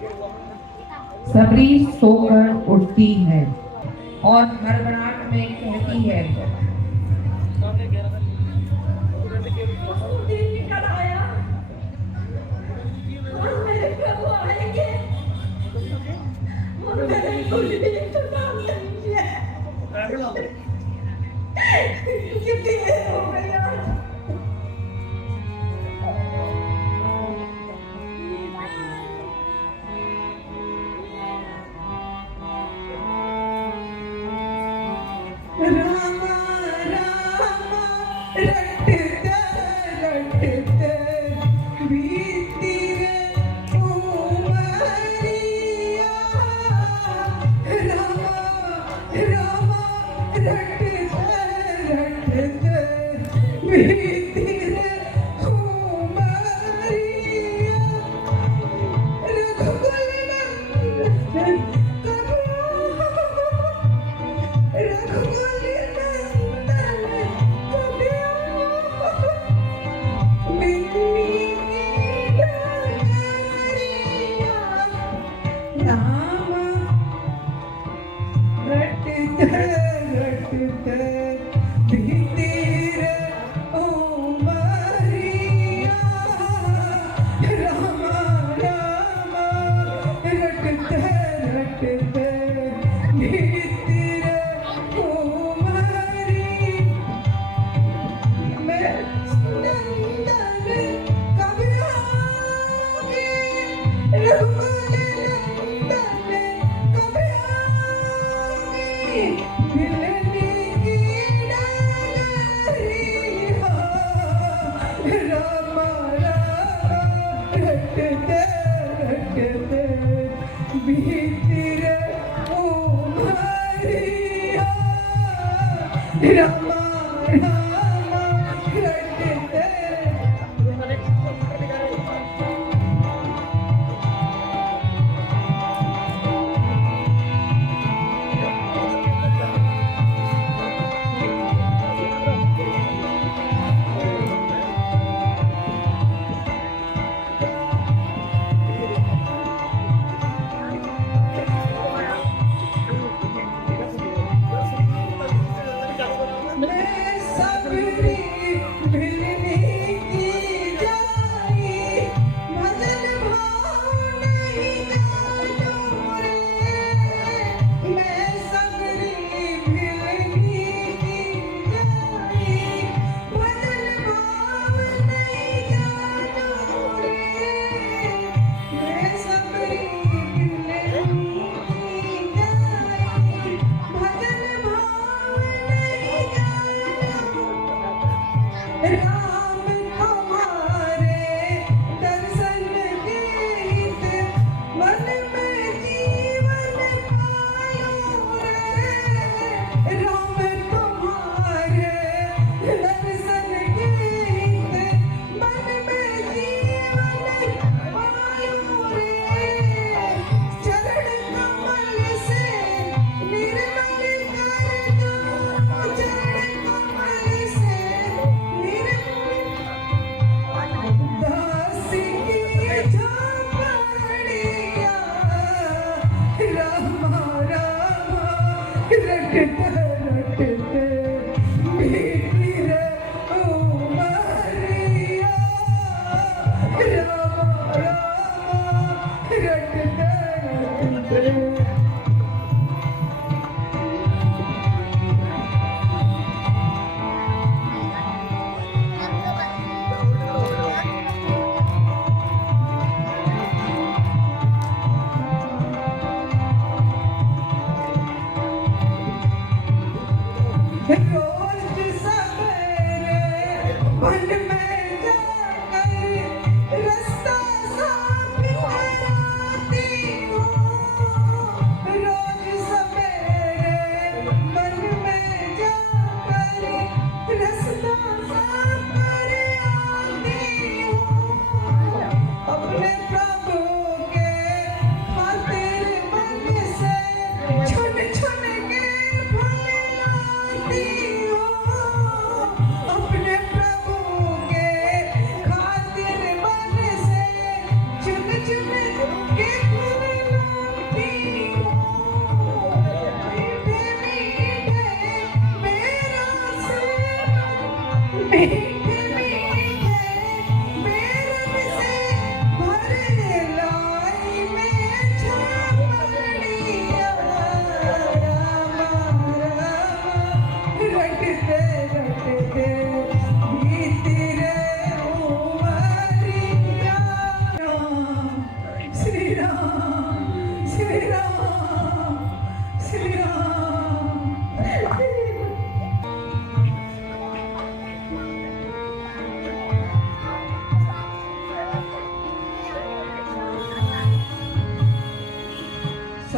सबरी सोकर उठती है और हड़बड़ाहट में कहती है, दिन निकल आया और मेरे प्रभु आएंगे और मेरे कुंडली चुका देंगे। कितनी देर हो गई यार। रामा रामा रटते रटते बीती रे उमरिया। रामा रामा रटते रटते बीती रे उमरिया। रघुकुल नंदन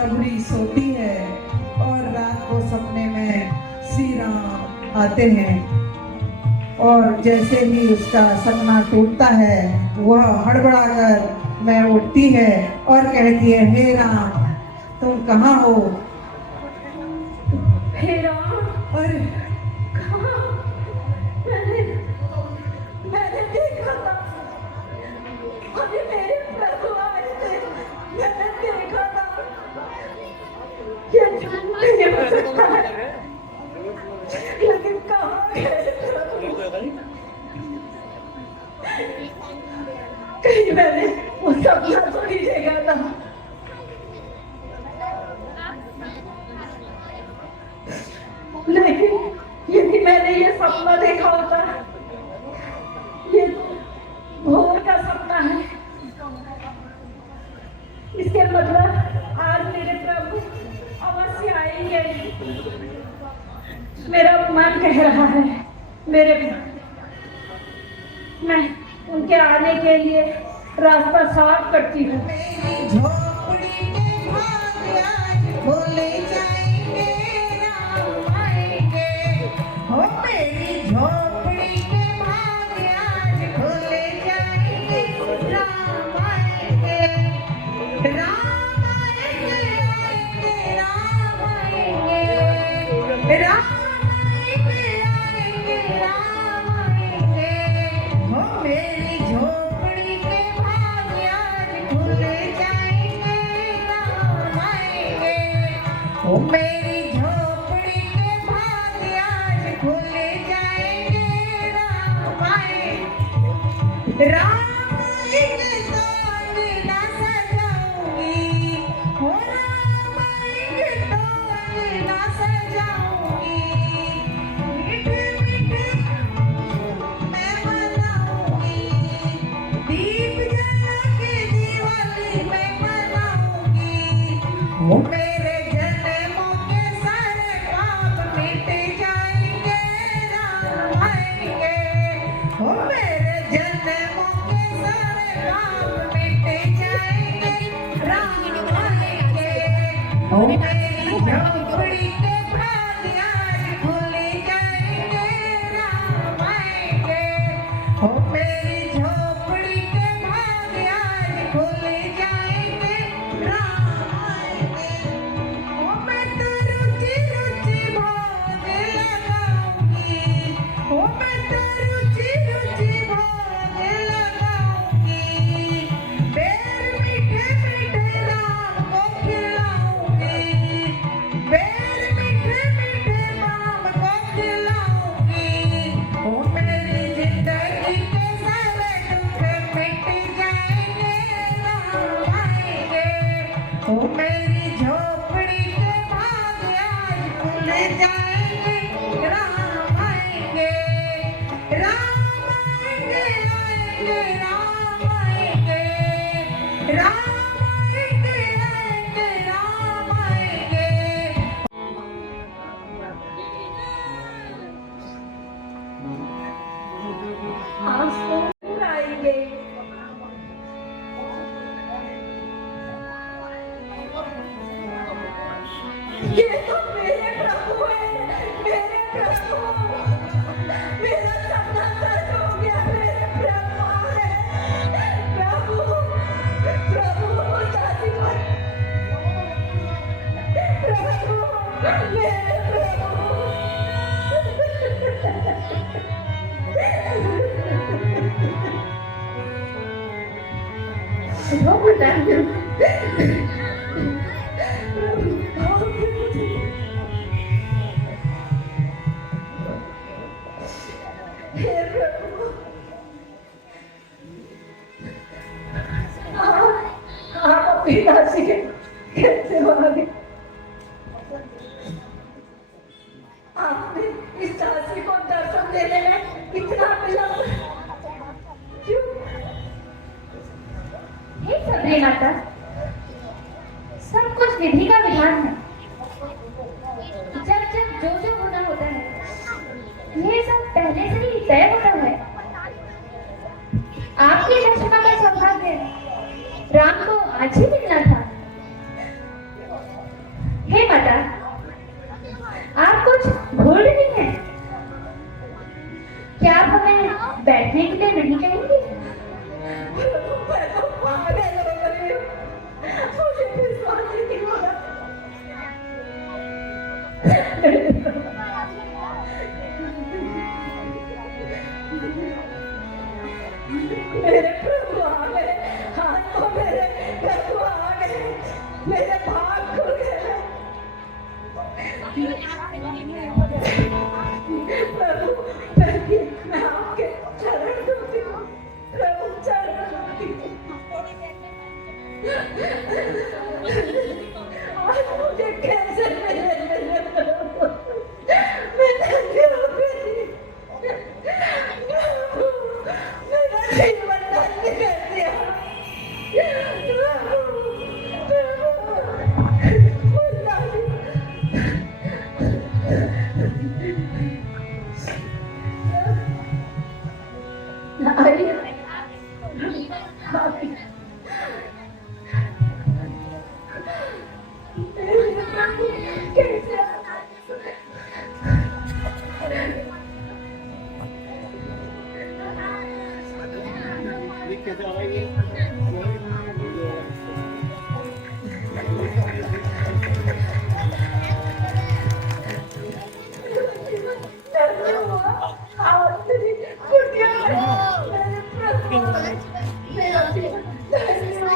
सबरी सोती है और रात को सपने में श्री राम आते हैं और जैसे ही उसका सपना टूटता है वह हड़बड़ाकर मैं उठती है और कहती है, हे राम तुम कहाँ हो? हे राम, अरे कहाँ? मैंने देखा था, अभी मेरे प्रभु आए थे, मैंने देखा था। ये झूठ नहीं हो सकता है, लेकिन कहाँ गए प्रभु? कहीं मैंने वो सपना तो नहीं देखा था। लेकिन यदि मैंने ये सपना देखा होता, ये भोर का सपना है, इसके मतलब आज मेरे प्रभु अवश्य आएंगे। मेरा मन कह रहा है मैं उनके आने के लिए रास्ता साफ करती हूँ। मेरी झोपड़ी के भाग आज खोले जाएंगे, राम आएंगे। हो मेरी झोपड़ी के भाग आज खोले जाएंगे, राम आएंगे। राम आएंगे, आएंगे, राम आएंगे। राम आएंगे, आएंगे, राम आएंगे। हो मेरी झोपड़ी के भाग आज खुले जाएंगे, राम आएंगे। हो मेरी झोपड़ी के भाग आज खुले जाएंगे, राम आएंगे। राम आएंगे तो अंगना सजाऊंगी, हो राम आएंगे तो अंगना सजाऊंगी। मीठे मीठे मैं मनाऊंगी, दीप जला के दिवाली मैं मनाऊंगी। वो मेरे जन्मों के सारे पाप मिट जाएंगे, राम आएंगे। वो मेरे जन्मों के सारे पाप मिट जाएंगे, राम आएंगे। वो मेरी झोपड़ी के भाग आज खुले जाएंगे, राम आएंगे। हो मेरी झोपड़ी के भाग आज खुले जाएंगे, राम आएंगे। हो मैं तो रुचि रुचि भोग लगाऊंगी, हो मैं तो रुचि रुचि भोग लगाऊंगी। बेर मीठे मीठे राम को खिलाऊंगी, बेर मीठे मीठे राम को खिलाऊंगी। हो मेरी जिंदगी के सारे दुख मिट जाएंगे, राम आएंगे। हो मेरी झोपड़ी के भाग आज खुल जाएंगे, राम आएंगे। राम आएंगे, आएंगे, राम आएंगे। राम आएंगे, आएंगे, राम आएंगे। आज तो जरूर आएंगे। ये तो मेरे प्रभु है, मेरे प्रभु। मेरा सपना सच हो गया, मेरे प्रभु है। प्रभु, प्रभु चाची को, प्रभु, मेरे पिताजी के कैसे मारे? आपने इस दासी को दर्शन देने में इतना विलंब क्यों? हे सबरी माता, सब कुछ विधि का विधान है। जब जब जो जो होना होता है, ये सब पहले से ही तय होता है। आपकी लक्ष्मण का सौभाग्य राम को आज ही मिलना था। आज मुझे कैसे मिले मेरे प्रभु? मैंने क्यों करी? मेरा जीवन नष्ट कर दिया।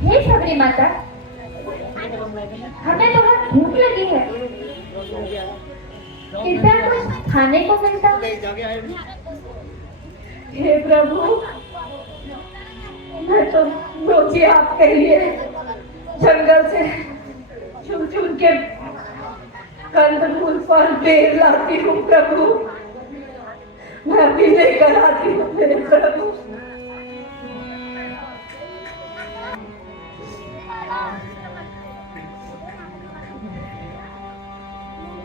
हे सबरी माता, हमें बहुत भूख लगी है। कृपया कुछ खाने को मिलता। हे प्रभु, मैं तो रोजी आपके लिए जंगल से चुन चुन के कंद फूल फल पेड़ लाती हूँ प्रभु। मैं अभी लेकर आती हूँ मेरे प्रभु।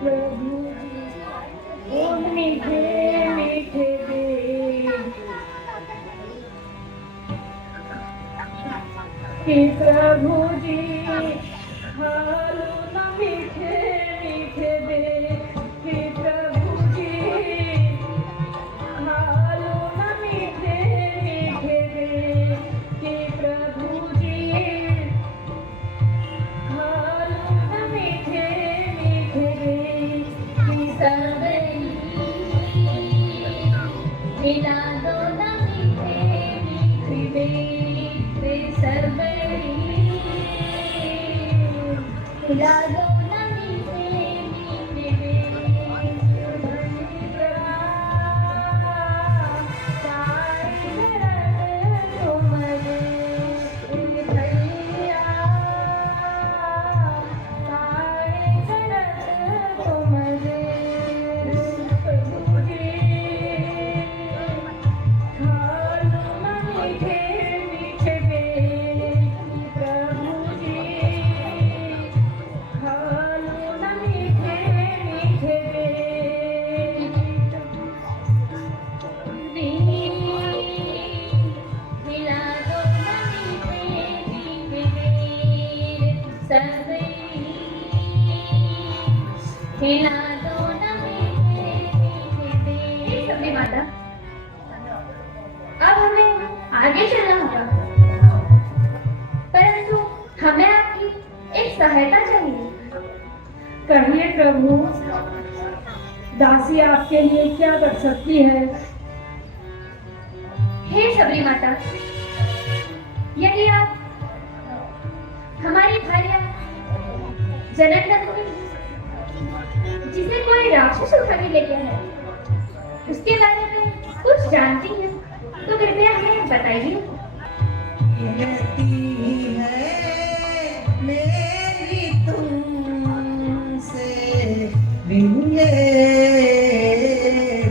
प्रभु ओ मीठे मीठे देव कि प्रभु जी हालो न मीठे मीठे देव कि प्रभु जी हालो न मीठे मीठे देव कि प्रभु जी हालो न मीठे मीठे देव कि सर्वई मिला दो न मीठे मीठे देव वे सर्वई मिला दो न मीठे मीठे देव सबरी माता, अब हमें आगे चलना होगा, परंतु हमें आपकी एक सहायता चाहिए। कहिए प्रभु, दासी आपके लिए क्या कर सकती है? हे सबरी माता, यदि आप हमारी भार्या जनक जिसे कोई राक्षस उठा के ले गया है, उसके बारे में कुछ जानती हैं तो कृपया हमें बताइए। कहती है मेरी तुमसे विनय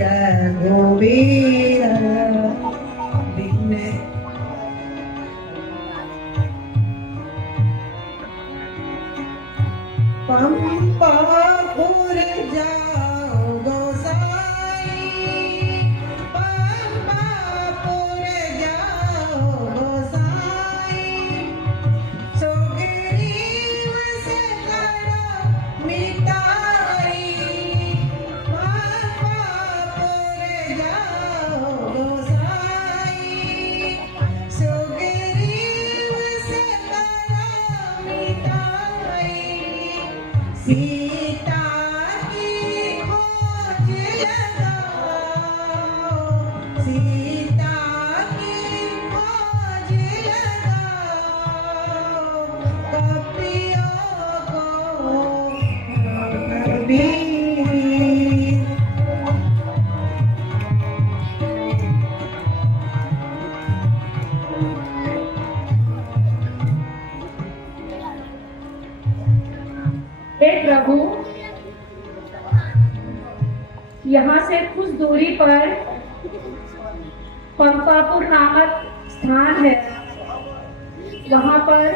रघुवीर विनय पंपापुर जाओ गोसाई, पंपापुर जाओ गोसाई, सुग्रीव से करो मिताई, पंपापुर जाओ गोसाई, सुग्रीव से करो मिताई, सीता की खोज लगाओ, सीता की खोज यहाँ से कुछ दूरी पर पंपापुर नामक स्थान है। वहां पर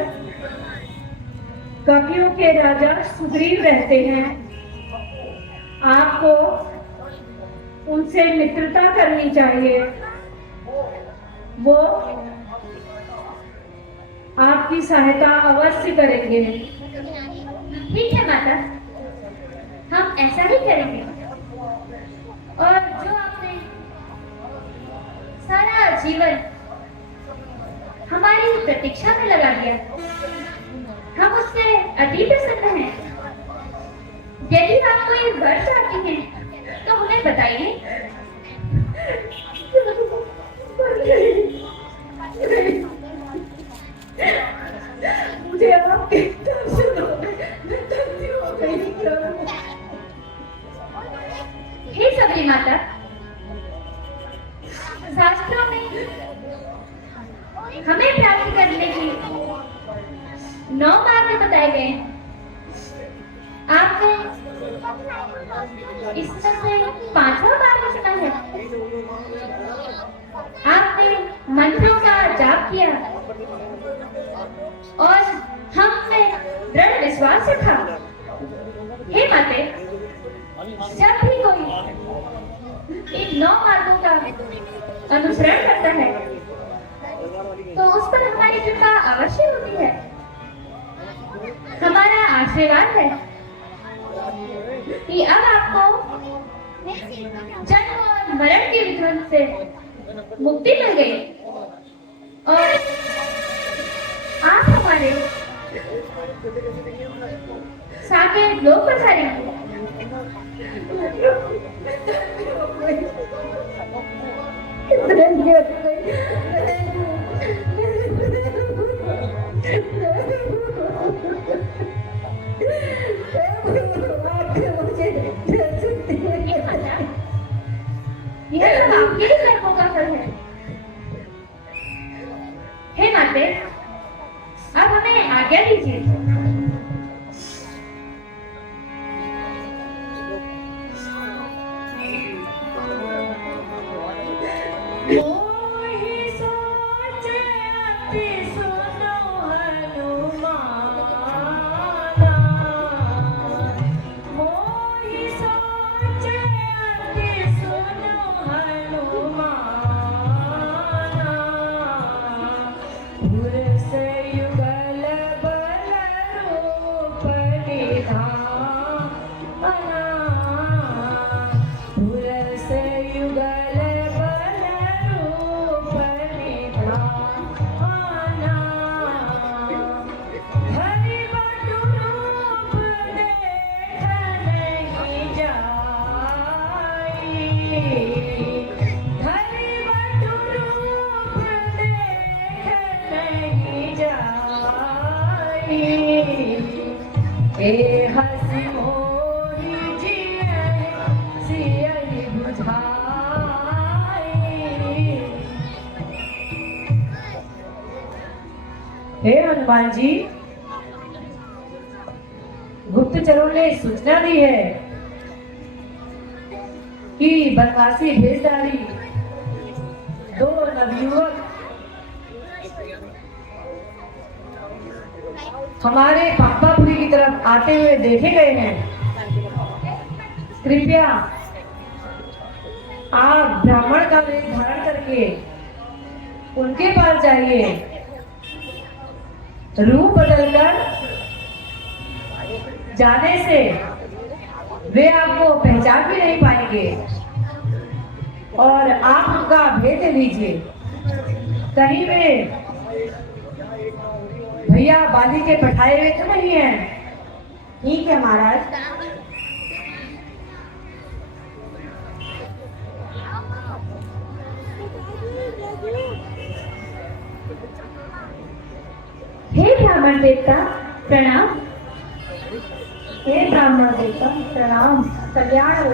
कवियों के राजा सुग्रीव रहते हैं। आपको उनसे मित्रता करनी चाहिए। वो आपकी सहायता अवश्य करेंगे। ठीक है माता, हम ऐसा ही करेंगे। और जो आपने सारा जीवन हमारी प्रतीक्षा में लगा दिया, हम उससे अति प्रसन्न हैं। यदि आप कोई वर चाहती हैं तो हमें बताइए। मुझे आपके दर्शनों में मैं धन्य हो गई प्रभु। हे सबरी माता, शास्त्रों में हमें प्राप्त करने की 9 मार्ग बताए गए हैं। आपने इसमें से 5वां मार्ग चुना है। आपने मंत्रों का जाप किया और हम में दृढ़ विश्वास रखा। हे माते, जब भी कोई इन 9 मार्गों का अनुसरण करता है तो उस पर हमारी कृपा अवश्य होती है। हमारा आशीर्वाद है कि अब आपको जन्म और मरण के विघ्न से मुक्ति मिल गई और आप हमारे साकेत लोक पधारेंगे। यह सब आपके ही कर्मों का फल है। हे माते, अब हमें आज्ञा दीजिए। हे हनुमान जी, गुप्तचरों ने सूचना दी है कि बनवासी भेषधारी 2 नवयुवक हमारे पंपापुरी की तरफ आते हुए देखे गए हैं। कृपया आप ब्राह्मण का वेश धारण करके उनके पास जाइए। रूप बदलकर जाने से वे आपको पहचान भी नहीं पाएंगे और आप उनका भेद लीजिए। कहीं वे भैया बाली के पठाए हुए तो नहीं है? ठीक है महाराज। हे ब्राह्मण देवता प्रणाम। हे ब्राह्मण देवता प्रणाम। कल्याण हो।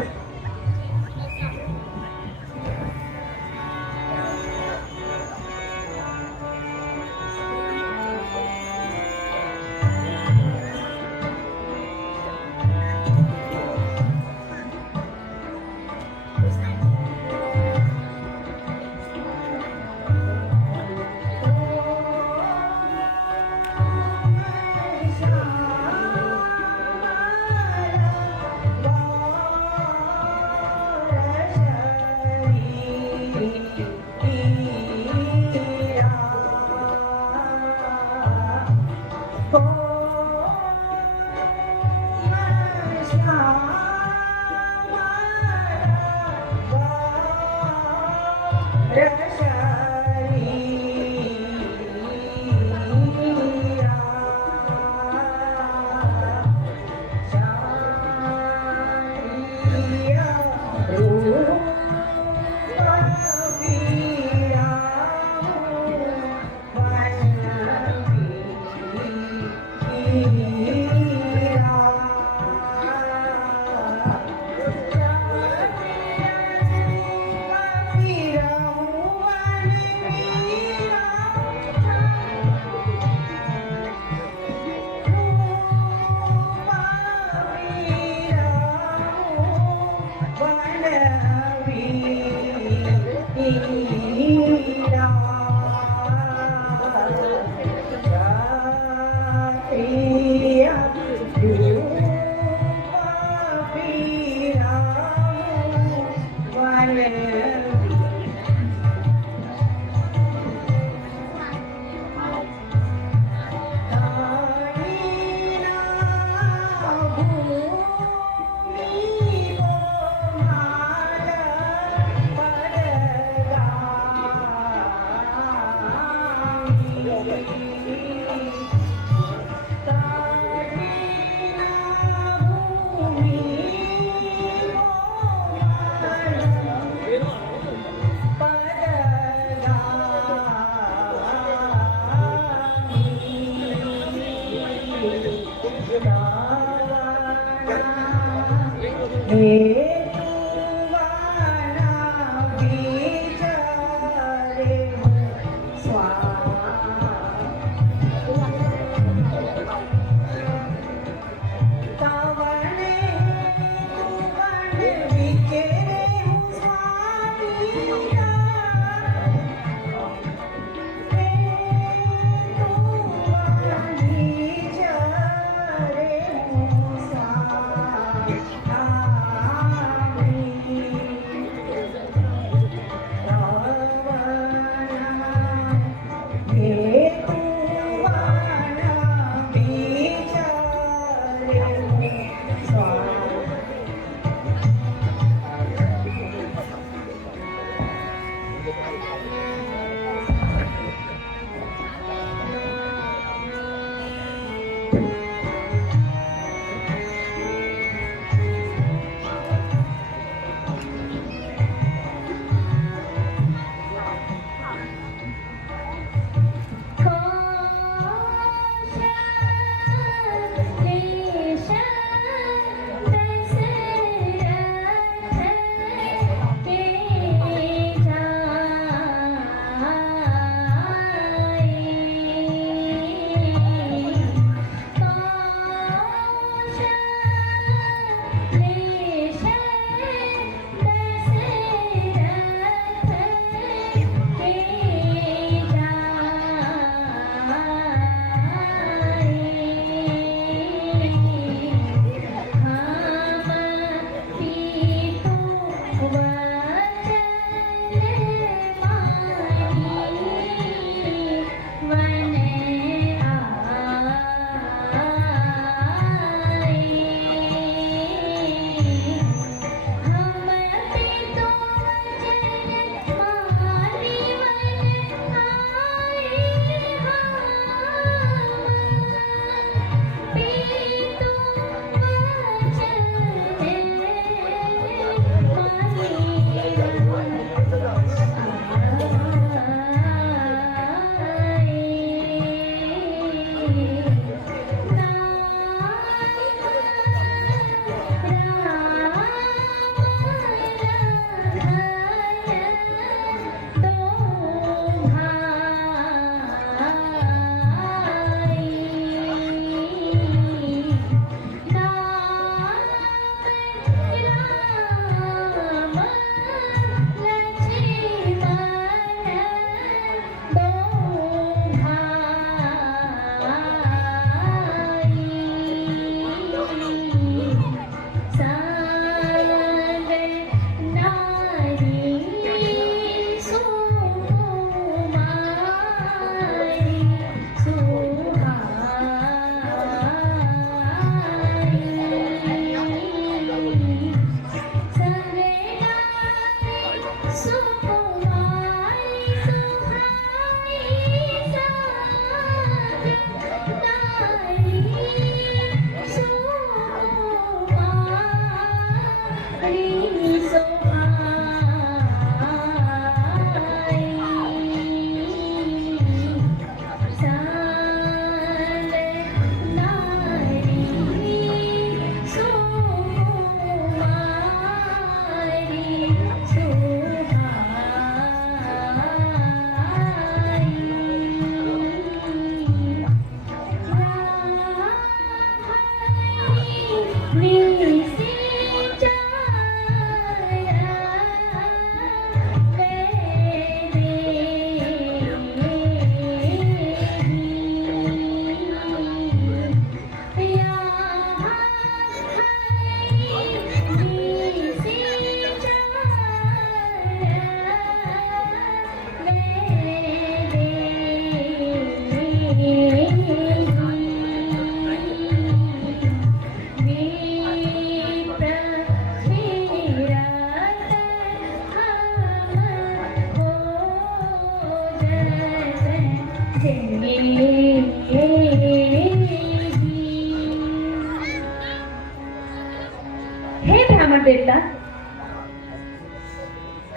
हे ब्राह्मण देवता,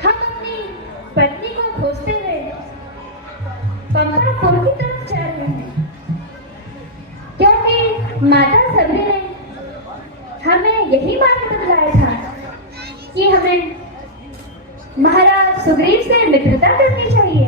हम अपनी पत्नी को खोजते हुए पंपापुर की तरफ जा रहे हैं, क्योंकि माता सबरी ने हमें यही मार्ग बतलाया था कि हमें महाराज सुग्रीव से मित्रता करनी चाहिए।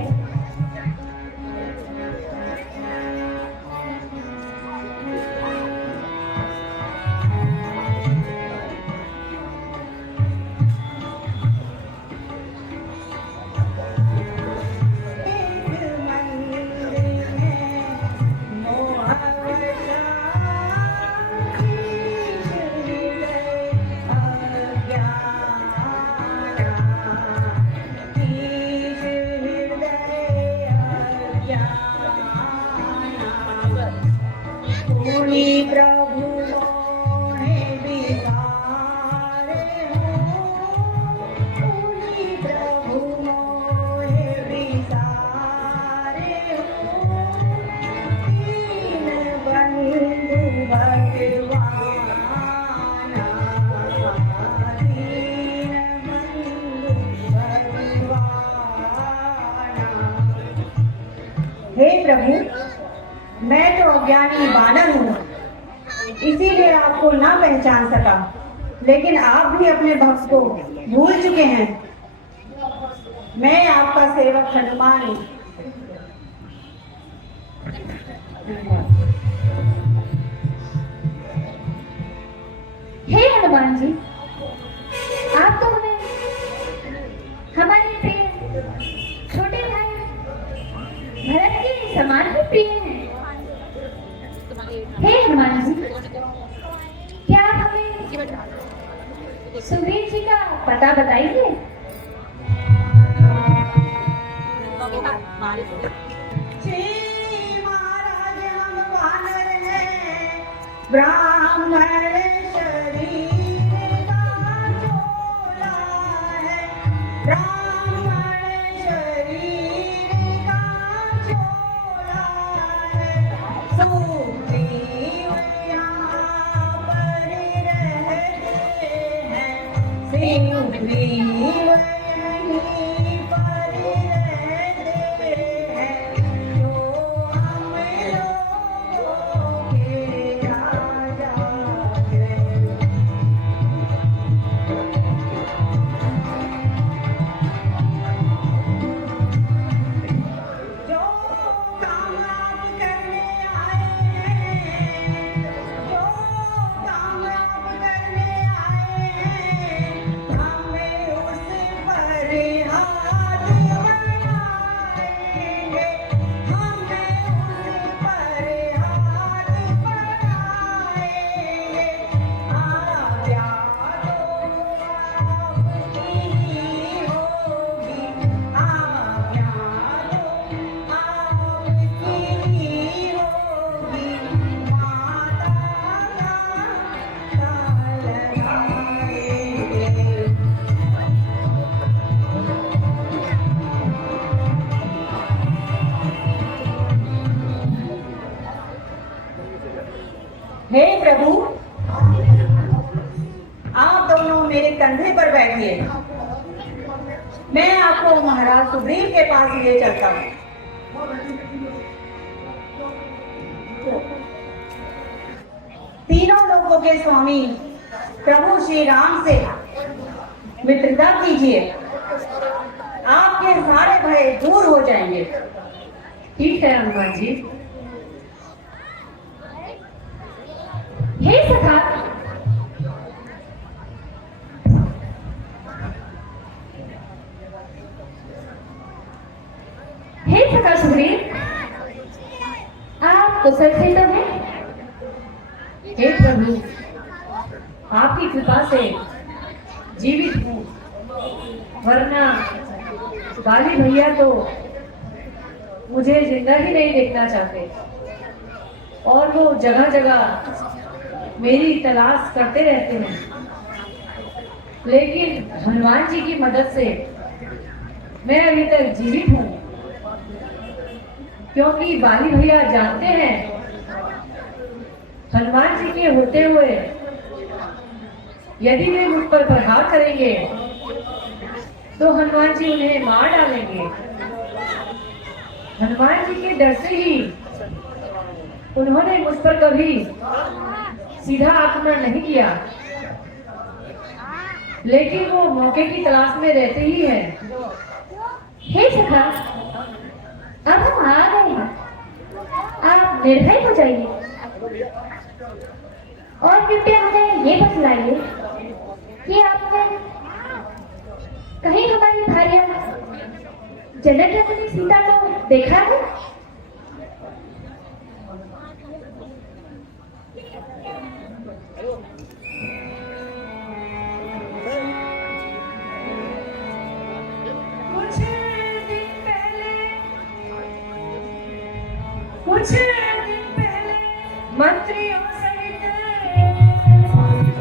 प्रभु मोहे बिसारे हो, प्रभु मोहे बिसारे हो, दीन बंधु भगवाना, दीन बंधु भगवाना। हे प्रभु, मैं तो अज्ञानी बानर हूँ, इसीलिए आपको ना पहचान सका, लेकिन आप भी अपने भक्त को भूल चुके हैं। मैं आपका सेवक हनुमान हूँ। हे हनुमान जी, आप तो हमें हमारे प्रिय छोटे भाई भरत के समान ही प्रिय हैं। हे हनुमान जी, क्या आप हमें सुग्रीव जी का पता बताइए? महाराज, हम वानर हैं, ब्राह्मण शरीर का चोला है, ब्राह्मण शरीर का चोला है, सुग्रीव यहाँ पर रहते हैं, सुग्रीव यहीं पर रहते हैं, जो हम लोगों के राजा हैं। जो काम आप करने आए हैं, जो काम आप करने आए हैं, हमें उस पर हाथ बढ़ाएंगे, हमें उस पर हाथ बढ़ाएंगे। आज्ञा तो आपकी ही होगी, आज्ञा तो आपकी ही होगी, माता का लगाएंगे। हे प्रभु, आप दोनों मेरे कंधे पर बैठिए, मैं आपको महाराज सुग्रीव के पास ले चलता हूँ। तीनों लोगों के स्वामी प्रभु श्री राम से मित्रता कीजिए, आपके सारे भय दूर हो जाएंगे। ठीक है हनुमान जी। हे सखा, कुशल से तो है? हे प्रभु, आपकी कृपा से जीवित हूँ, वरना बाली भैया तो मुझे जिंदा ही नहीं देखना चाहते और वो जगह जगह मेरी तलाश करते रहते हैं। लेकिन हनुमान जी की मदद से मैं अभी तक जीवित हूँ, क्योंकि बाली भैया जानते हैं हनुमान जी के होते हुए यदि वे मुझ पर प्रहार करेंगे तो हनुमान जी उन्हें मार डालेंगे। हनुमान जी के डर से ही उन्होंने मुझ पर कभी सीधा आक्रमण नहीं किया, लेकिन वो मौके की तलाश में रहते ही हैं। हे सखा, अब हम आ गए हैं, आप निर्भय हो जाइए और कृपया मुझे ये बतलाइए कि आपने कहीं हमारी भार्या जनक रत्नी सीता को देखा है? कुछ दिन पहले मंत्रियों सहित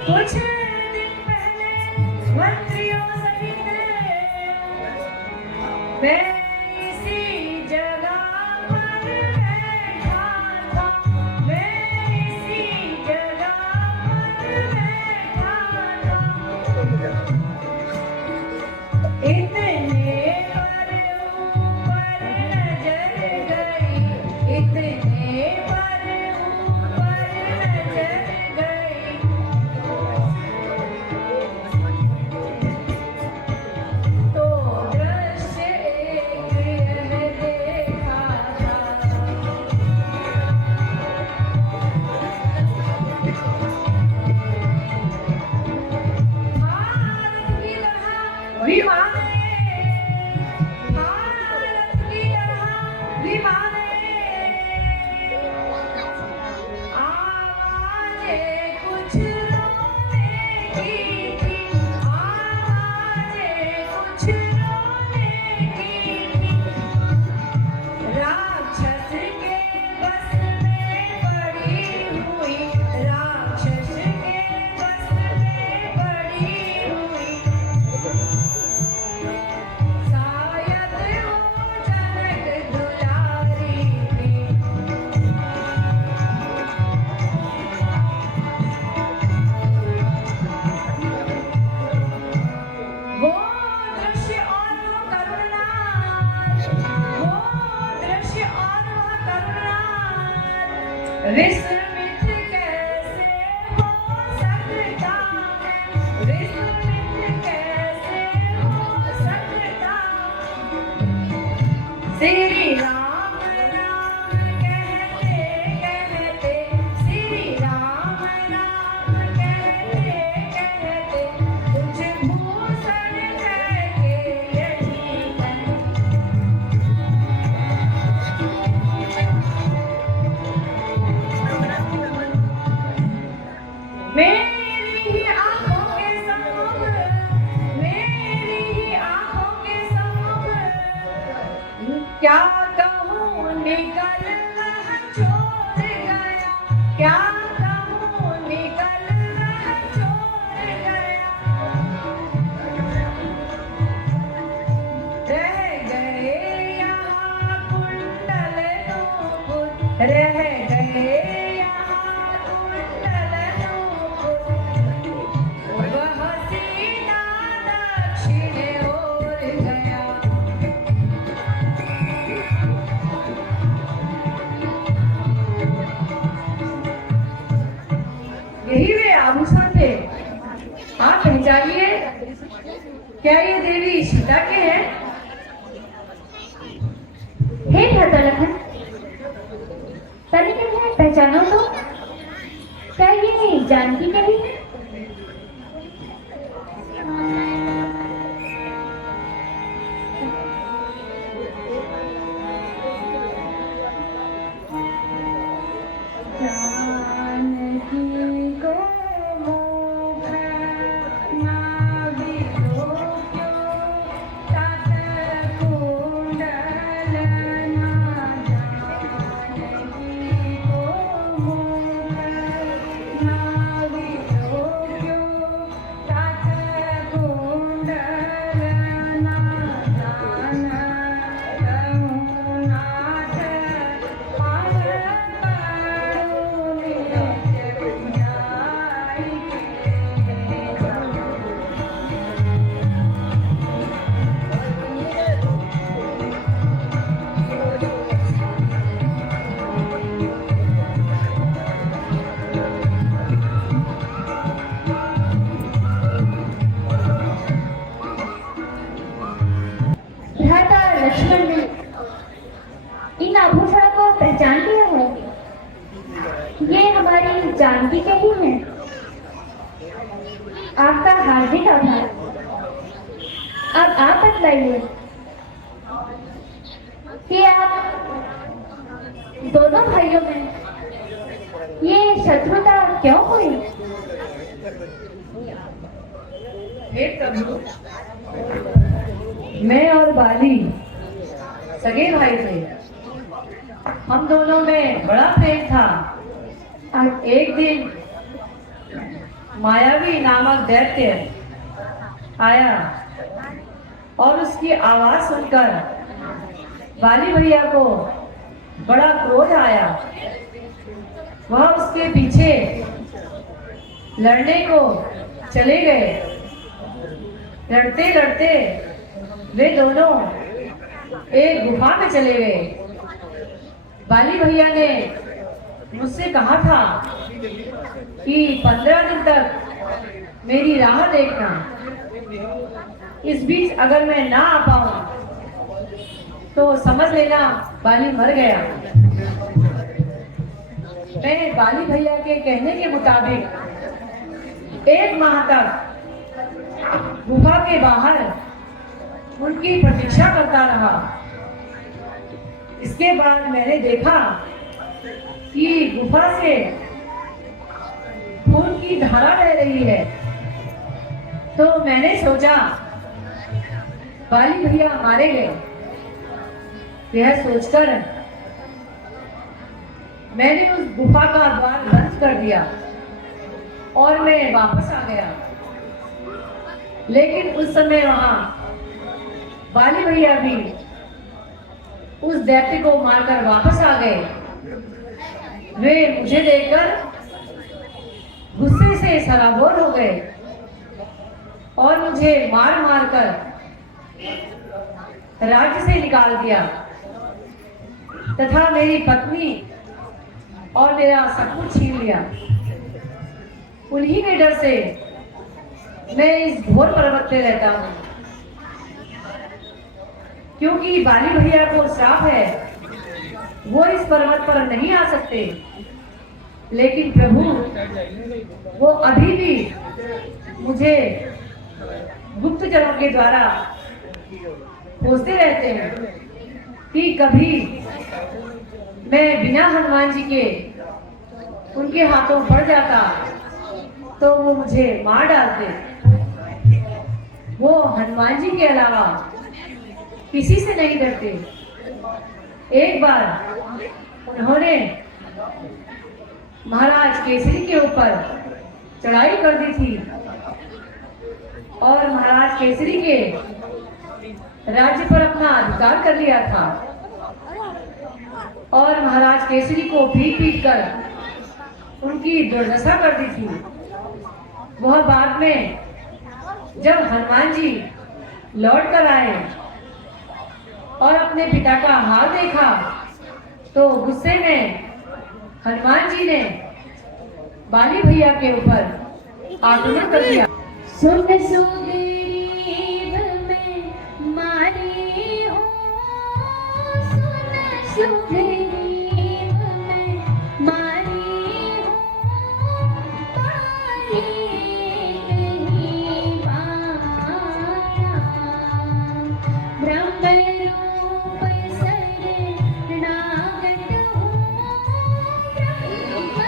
कुछ दिन पहले मंत्रियों सहित मैं इसी जगह पर बैठा था, मैं इसी जगह पर बैठा था। इतने पर ऊपर नजर गई, इतने पर ऊपर नजर गई, तो दृश्य एक यह देखा था। भारत की तरह विमाने, भारत की तरह विमाने, आवाज़ें कुछ रोने की थी, आवाज़ें कुछ रोने की थी। राक्षस के बस में पड़ी हुई, राक्षस के बस में पड़ी हुई, शायद वो जनक दुलारी थी। वो दृश्य और वो करुणा, वो दृश्य और वो करुणा विस्मित कैसे हो सकता है, विस्मित कैसे हो सकता। श्री राम नाम कहते कहते, श्री राम नाम कहते कहते, कुछ भूषण करके यही तन। मेरी ही आंखों के सम्मुख, मेरी ही आंखों के सम्मुख, क्या कहूँ निकल वह छोड़ गया, क्या कहूँ निकल वह छोड़ गया। रह गए यहाँ कुंडल नूपुर, रह गए यहाँ कुंडल नूपुर, वह सीना दक्षिण ओर गया। यही वे आभूषण थे, आप पहचानिए, क्या ये देवी सीता के हैं? हे भ्राता लखन, तनिक इन्हें पहचानो तो, क्या ये जानकी के ही हैं? जानकी को मोह नाविलो क्यों तात कुंडल ना जानकी को मोह नाविलो क्यों तात कुंडल ना जान रघुनाथ पावन पारुनी जगदाई भ्राता लक्ष्मण ने इन आभूषणों को पहचान लिया है। ये हमारी जानकी के ही हैं। आपका हार्दिक आभार। अब आप बतलाइए कि आप दोनों भाइयों में ये शत्रुता क्यों हुई? हे प्रभु, मैं और बाली सगे भाई थे। हम दोनों में बड़ा प्रेम था। और एक दिन मायावी नामक दैत्य आया और उसकी आवाज सुनकर बाली भैया को बड़ा क्रोध आया। वह उसके पीछे लड़ने को चले गए। लड़ते लड़ते वे दोनों एक गुफा में चले गए। बाली भैया ने मुझसे कहा था कि 15 दिन तक मेरी राह देखना। इस बीच अगर मैं ना आ पाऊं तो समझ लेना बाली मर गया। मैं बाली भैया के कहने के मुताबिक 1 माह तक गुफा के बाहर उनकी प्रतीक्षा करता रहा। इसके बाद मैंने देखा कि गुफा से खून की धारा बह रही है। तो मैंने सोचा बाली भैया मारे गए। यह सोचकर मैंने उस गुफा का द्वार बंद कर दिया और मैं वापस आ गया। लेकिन उस समय वहां बाली भैया भी उस दैत्य को मारकर वापस आ गए। वे मुझे देखकर गुस्से से सराबोर हो गए और मुझे मार मार कर राज्य से निकाल दिया तथा मेरी पत्नी और मेरा सब कुछ छीन लिया। उन्हीं के डर से मैं इस घोर पर्वत पे रहता हूँ, क्योंकि बाली भैया को श्राप है। वो इस पर्वत पर नहीं आ सकते। लेकिन प्रभु, वो अभी भी मुझे गुप्तचरों के द्वारा पूछते रहते हैं कि कभी मैं बिना हनुमान जी के उनके हाथों पड़ जाता तो वो मुझे मार डालते। वो हनुमान जी के अलावा किसी से नहीं डरते। एक बार उन्होंने महाराज केसरी के ऊपर चढ़ाई कर दी थी और महाराज केसरी के राज्य पर अपना अधिकार कर लिया था और महाराज केसरी को पीट पीट कर उनकी दुर्दशा कर दी थी। वह बाद में जब हनुमान जी लौट कर आए और अपने पिता का हाल देखा तो गुस्से में हनुमान जी ने बाली भैया के ऊपर आक्रमण कर दिया। सुन सुग्रीव में मारी हो, सुन सुग्रीव में मारी हो, पारी नहीं पाया। ब्रह्म रूप शरणागत हूँ, ब्रह्म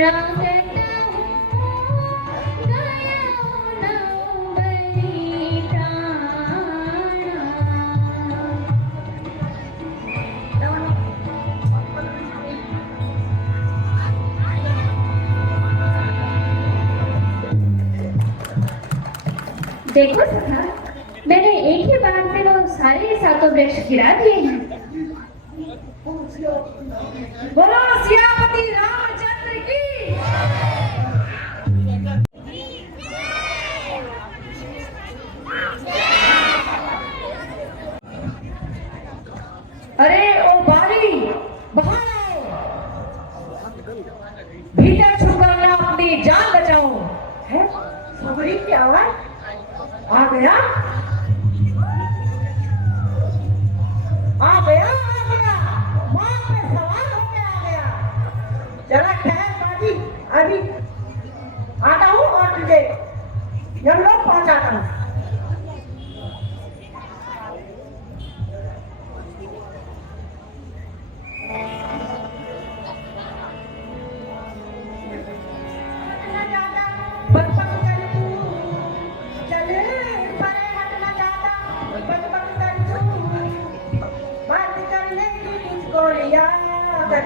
रागता हूँ गाया नौ बलि प्राणा। देखो सखा, मैंने एक ही बार में वो सारे सातों वृक्ष गिरा दिए हैं। बोलो सियापति रामचंद्र की। अरे ओ बारी बाहर आओ, भीतर छुपकर ना अपनी जान बचाओ। है सबरी की आवाज आ गया, आ गया, आ गया, माँ पे सवार होके आ गया। जरा ठहर बाजी, अभी आता हूँ और तुझे हम लोग पहुँचाता हूँ।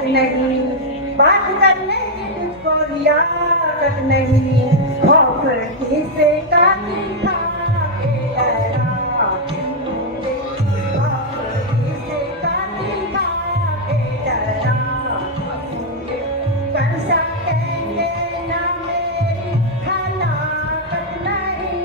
नहीं बात करने की तुझको लियाकत नहीं, और किसे का दिखा के डरा, किसे का दिखा के डरा, कैसा कहेंगे ना मेरी हलाकत नहीं।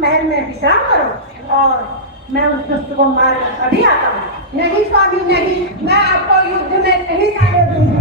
महल में विश्राम करो और मैं उस दुष्ट को मार अभी आता हूँ। नहीं स्वामी नहीं, मैं आपको युद्ध में नहीं जाने दूंगी।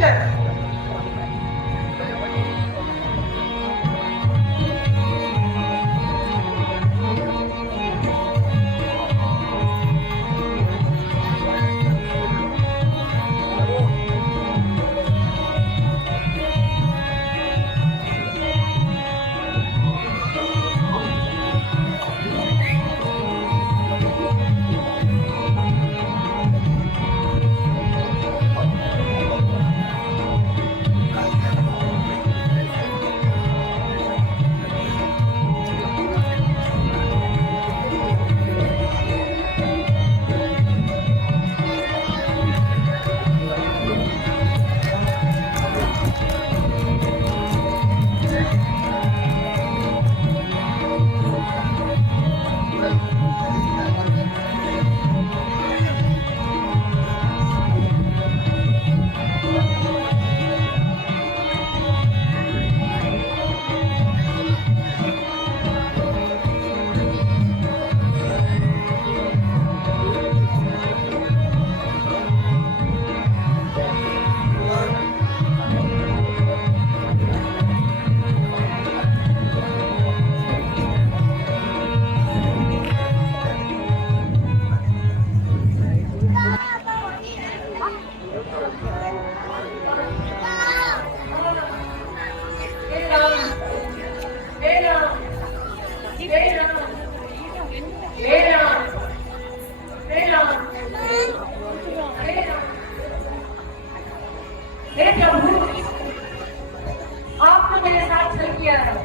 कर। हे प्रभु, आपने मेरे साथ छल किया था।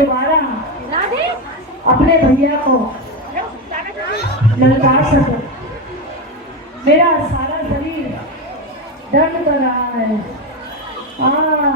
दोबारा अपने भैया को ललकार सकूं। मेरा सारा शरीर दर्द कर रहा है। हाँ